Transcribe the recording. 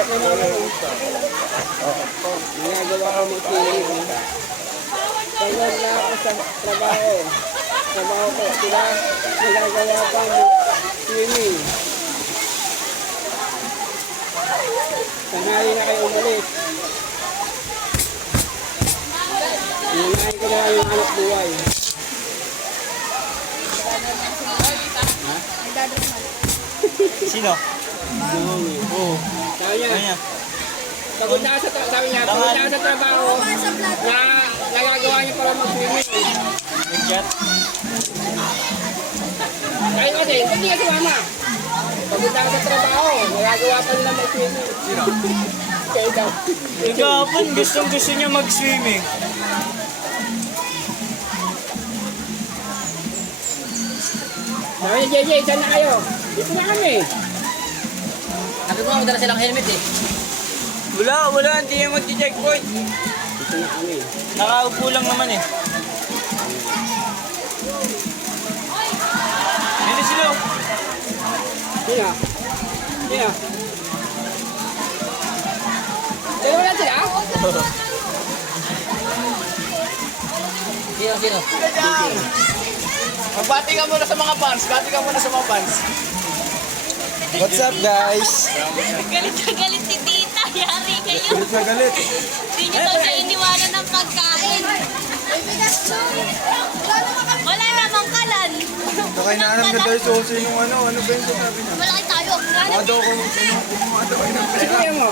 Tsaka naman. Ginagawa ko mo swimming. Pagod na ako sa trabaho. Trabaho ko. Sila nagagawa pa mo swimming. Tanghali na kayo umalis. Hinahin ko na yung anak buhay. Sino? Oo. Sabi niya, Kanya. pagod na sa trabaho, na nagagawa niya para mag-swimming. Nag-chat. Kaya kasi, hindi ka sumama. Pagod na sa trabaho, nagagawa pa nila mag-swimming. Sino? Kayo daw. Ikapon, gustong-gusto niya mag-swimming. Sabi niya, JJ, saan na kayo? Dito na kami. Sabi ko nga, magdala silang helmet eh. Wala. Hindi yung mag-checkpoint. Dito na kami. Nakaupo lang naman eh. Hindi sila. Sino? Sino? Dalawa lang sila? Sino? Magbati ka muna sa mga fans. Bati ka muna sa mga fans. What's up, guys? Galit na galit si tita. Yari kayo. Galit na galit. Hindi niyo daw siya iniwanan ng pagkain. Wala namang kalan. Nakainaanap na tayo sa sinong ano ba yung sabi niya? Malaki tayo. Mga daw kung sino kumuha daw kayo ng pera. Sige mo.